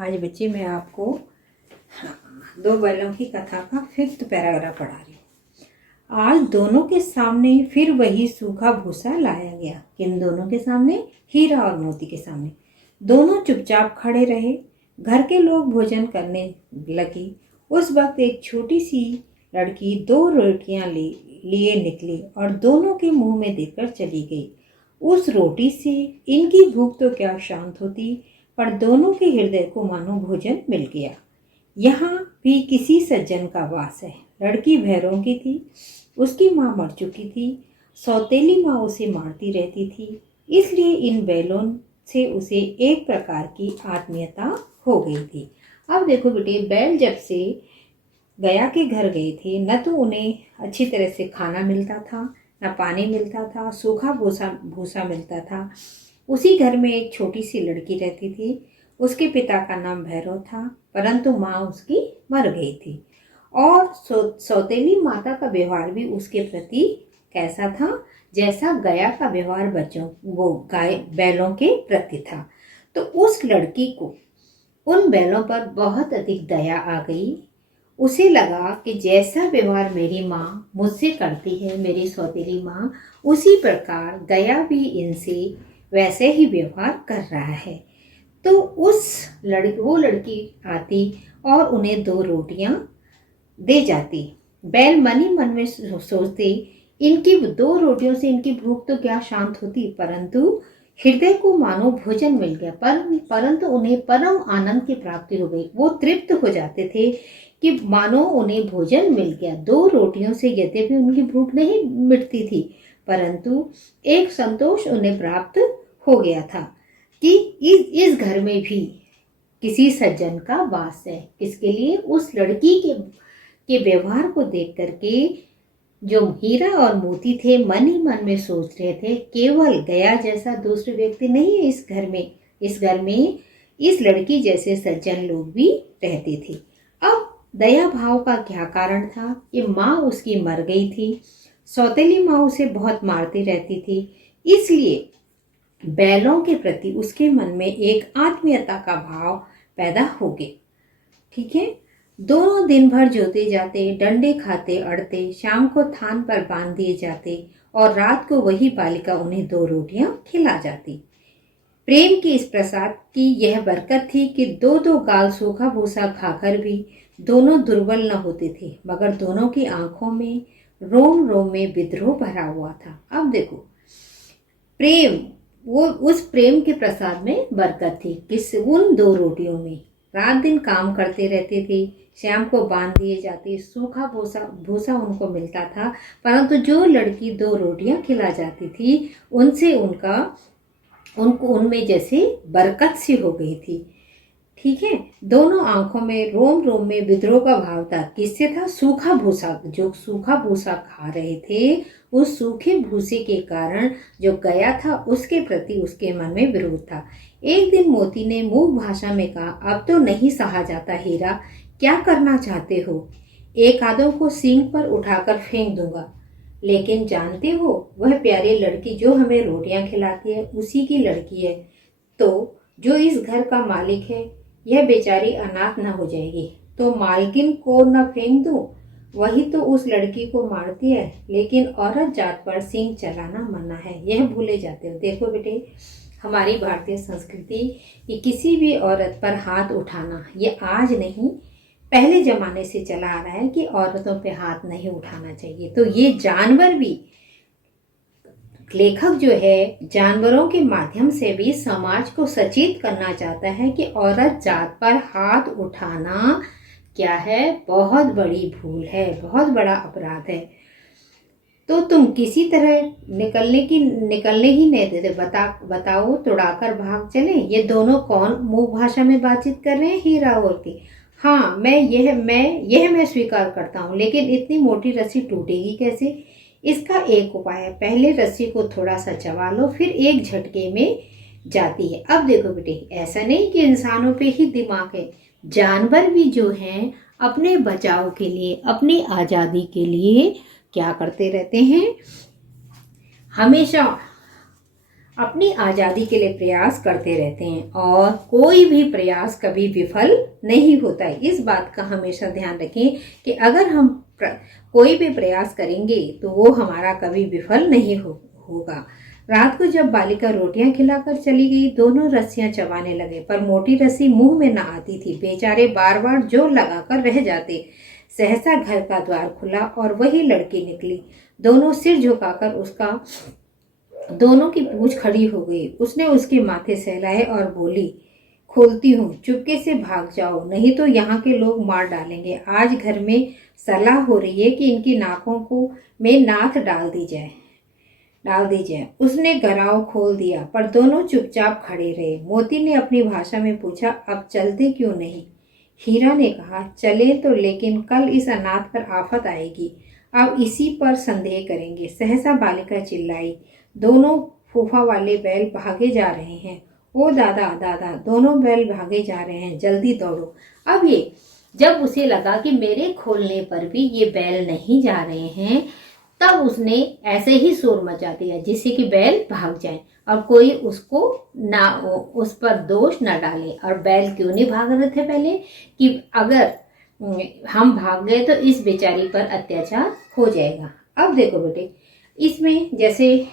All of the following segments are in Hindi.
आज बच्चे मैं आपको दो बैलों की कथा का 5th पैराग्राफ पढ़ा रही हूँ। आज दोनों के सामने फिर वही सूखा भूसा लाया गया। किन दोनों के सामने? हीरा और मोती के सामने। दोनों चुपचाप खड़े रहे। घर के लोग भोजन करने लगे। उस वक्त एक छोटी सी लड़की 2 रोटियां लिए निकली और दोनों के मुंह में देकर चली गई। उस रोटी से इनकी भूख तो क्या शांत होती, पर दोनों के हृदय को मानो भोजन मिल गया। यहाँ भी किसी सज्जन का वास है। लड़की भैरों की थी। उसकी माँ मर चुकी थी। सौतेली माँ उसे मारती रहती थी, इसलिए इन बैलों से उसे एक प्रकार की आत्मीयता हो गई थी। अब देखो बेटे, बैल जब से गया के घर गए थे, न तो उन्हें अच्छी तरह से खाना मिलता था, न पानी मिलता था, सूखा भूसा मिलता था। उसी घर में एक छोटी सी लड़की रहती थी। उसके पिता का नाम भैरव था, परंतु माँ उसकी मर गई थी। और सौतेली माता का व्यवहार भी उसके प्रति कैसा था? जैसा गया का व्यवहार बैलों के प्रति था। तो उस लड़की को उन बैलों पर बहुत अधिक दया आ गई। उसे लगा कि जैसा व्यवहार मेरी माँ मुझसे करती है, मेरी सौतेली माँ, उसी प्रकार गया भी इनसे वैसे ही व्यवहार कर रहा है। तो वो लड़की आती और उन्हें 2 रोटियां दे जाती। बैल मन ही मन में सोचते, इनकी 2 रोटियों से इनकी भूख तो क्या शांत होती, परंतु हृदय को मानो भोजन मिल गया। परंतु उन्हें परम आनंद की प्राप्ति हो गई। वो तृप्त हो जाते थे कि मानो उन्हें भोजन मिल गया। 2 रोटियों से यद्यपि उनकी भूख नहीं मिटती थी, परंतु एक संतोष उन्हें प्राप्त हो गया था कि इस घर में भी किसी सज्जन का वास है। किसके लिए? उस लड़की के व्यवहार को देख करके जो हीरा और मोती थे, मन ही मन में सोच रहे थे, केवल गया जैसा दूसरे व्यक्ति नहीं है इस घर में। इस घर में इस लड़की जैसे सज्जन लोग भी रहते थे। अब दया भाव का क्या कारण था? कि माँ उसकी मर गई थी। सौतेली माँ उसे बहुत मारती रहती थी, इसलिए बैलों के प्रति उसके मन में एक आत्मीयता का भाव पैदा हो गया। ठीक है। दोनों दिन भर जोते जाते, डंडे खाते अड़ते, शाम को थान पर बांध दिए जाते और रात को वही बालिका उन्हें 2 रोटियां खिला जाती। प्रेम की इस प्रसाद की यह बरकत थी कि 2-2 गाल सूखा भूसा खाकर भी दोनों दुर्बल न होते थे, मगर दोनों की आंखों में रोम रोम में विद्रोह भरा हुआ था। अब देखो, प्रेम, वो उस प्रेम के प्रसाद में बरकत थी। उन 2 रोटियों में रात दिन काम करते रहते थे, शाम को बांध दिए जाते, सूखा भूसा उनको मिलता था, परंतु जो लड़की 2 रोटियां खिला जाती थी, उनसे उनको उनमें जैसे बरकत सी हो गई थी। ठीक है। दोनों आंखों में रोम रोम में विद्रोह का भाव था। किससे था? सूखा भूसा। जो सूखा भूसा खा रहे थे, उस सूखे भूसे के कारण जो गया था उसके प्रति उसके मन में विरोध था। एक दिन मोती ने मूक भाषा में कहा, अब तो नहीं सहा जाता हीरा, क्या करना चाहते हो? एक आधों को सींग पर उठाकर फेंक दूंगा, लेकिन जानते हो, वह प्यारी लड़की जो हमें रोटियां खिलाती है उसी की लड़की है। तो जो इस घर का मालिक है, यह बेचारी अनाथ न हो जाएगी। तो मालकिन को न फेंक दूं, वही तो उस लड़की को मारती है, लेकिन औरत जात पर सींग चलाना मना है, यह भूले जाते हो। देखो बेटे, हमारी भारतीय संस्कृति कि किसी भी औरत पर हाथ उठाना, ये आज नहीं, पहले जमाने से चला आ रहा है कि औरतों पे हाथ नहीं उठाना चाहिए। तो ये जानवर भी, लेखक जो है जानवरों के माध्यम से भी समाज को सचेत करना चाहता है कि औरत जात पर हाथ उठाना क्या है? बहुत बड़ी भूल है, बहुत बड़ा अपराध है। तो तुम किसी तरह निकलने ही नहीं देते। बताओ, तुड़ाकर भाग चले। ये दोनों कौन मूक भाषा में बातचीत कर रहे हैं? हीरा और की। हाँ, मैं स्वीकार करता हूँ, लेकिन इतनी मोटी रस्सी टूटेगी कैसे? इसका एक उपाय है, पहले रस्सी को थोड़ा सा चबा लो, फिर एक झटके में जाती है। अब देखो बेटे, ऐसा नहीं कि इंसानों पे ही दिमाग है, जानवर भी जो हैं अपने बचाव के लिए, अपनी आज़ादी के लिए क्या करते रहते हैं? हमेशा अपनी आज़ादी के लिए प्रयास करते रहते हैं और कोई भी प्रयास कभी विफल नहीं होता है। इस बात का हमेशा ध्यान रखें कि अगर हम कोई भी प्रयास करेंगे तो वो हमारा कभी विफल नहीं होगा। रात को जब बालिका रोटियां खिलाकर चली गई, दोनों रस्सियां चबाने लगे, पर मोटी रस्सी मुंह में न आती थी। बेचारे बार बार जोर लगाकर रह जाते। सहसा घर का द्वार खुला और वही लड़की निकली। दोनों सिर झुकाकर दोनों की पूंछ खड़ी हो गई। उसने उसके माथे सहलाए और बोली, खोलती हूँ, चुपके से भाग जाओ, नहीं तो यहाँ के लोग मार डालेंगे। आज घर में सलाह हो रही है कि इनकी नाकों में नाथ डाल दी जाए। उसने गराव खोल दिया, पर दोनों चुपचाप खड़े रहे। मोती ने अपनी भाषा में पूछा, अब चलते क्यों नहीं? हीरा ने कहा, चले तो, लेकिन कल इस अनाथ पर आफत आएगी। अब इसी पर संदेह करेंगे। सहसा बालिका चिल्लाई, दोनों फूफा वाले बैल भागे जा रहे हैं। ओ दादा दादा, दोनों बैल भागे जा रहे हैं, जल्दी दौड़ो। अब ये जब उसे लगा कि मेरे खोलने पर भी ये बैल नहीं जा रहे हैं, तब उसने ऐसे ही शोर मचा दिया जिससे कि बैल भाग जाए और कोई उसको ना उस पर दोष न डाले। और बैल क्यों नहीं भाग रहे थे पहले? कि अगर हम भाग गए तो इस बेचारी पर अत्याचार हो जाएगा। अब देखो बेटे, इसमें जैसे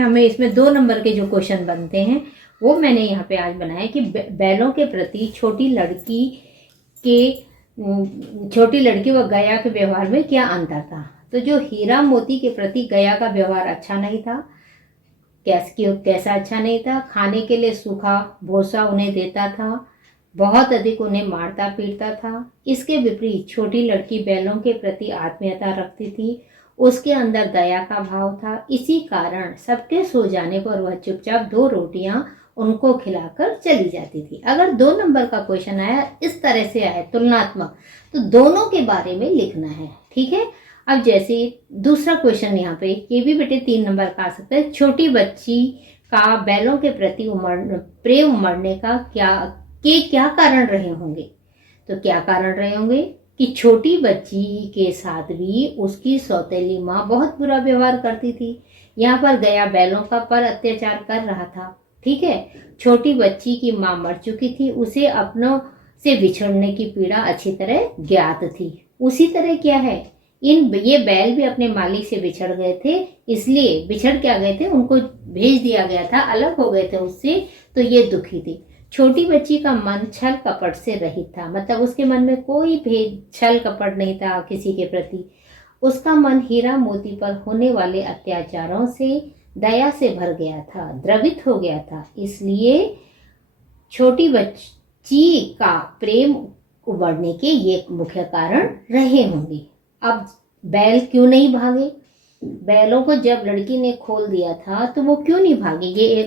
हमें इसमें 2 नंबर के जो क्वेश्चन बनते हैं वो मैंने यहाँ पे आज बनाया कि बैलों के प्रति छोटी लड़की व गया के व्यवहार में क्या अंतर था। तो जो हीरा मोती के प्रति गया का व्यवहार अच्छा नहीं था। कैसा अच्छा नहीं था? खाने के लिए सूखा भूसा उन्हें देता था, बहुत अधिक उन्हें मारता पीटता था। इसके विपरीत छोटी लड़की बैलों के प्रति आत्मीयता रखती थी, उसके अंदर दया का भाव था। इसी कारण सबके सो जाने पर वह चुपचाप 2 रोटियां उनको खिलाकर चली जाती थी। अगर 2 नंबर का क्वेश्चन आया इस तरह से आया तुलनात्मक, तो दोनों के बारे में लिखना है। ठीक है। अब जैसे दूसरा क्वेश्चन यहाँ पे, ये भी बेटे 3 नंबर का आ सकता है। छोटी बच्ची का बैलों के प्रति प्रेम उमड़ने का क्या कारण रहे होंगे? तो क्या कारण रहे होंगे कि छोटी बच्ची के साथ भी उसकी सौतेली माँ बहुत बुरा व्यवहार करती थी। यहाँ पर गया बैलों का पर अत्याचार कर रहा था। ठीक है। छोटी बच्ची की माँ मर चुकी थी, उसे अपनों से बिछड़ने की पीड़ा अच्छी तरह ज्ञात थी। उसी तरह क्या है, ये बैल भी अपने मालिक से बिछड़ गए थे, इसलिए बिछड़ क्या गए थे, उनको भेज दिया गया था, अलग हो गए थे उससे, तो ये दुखी थी। छोटी बच्ची का मन छल कपट से रहित था, मतलब उसके मन में कोई छल कपट नहीं था किसी के प्रति। उसका मन हीरा मोती पर होने वाले अत्याचारों से दया से भर गया था, द्रवित हो गया था। इसलिए छोटी बच्ची का प्रेम उमड़ने के ये मुख्य कारण रहे होंगे। अब बैल क्यों नहीं भागे? बैलों को जब लड़की ने खोल दिया था तो वो क्यों नहीं भागे, ये एक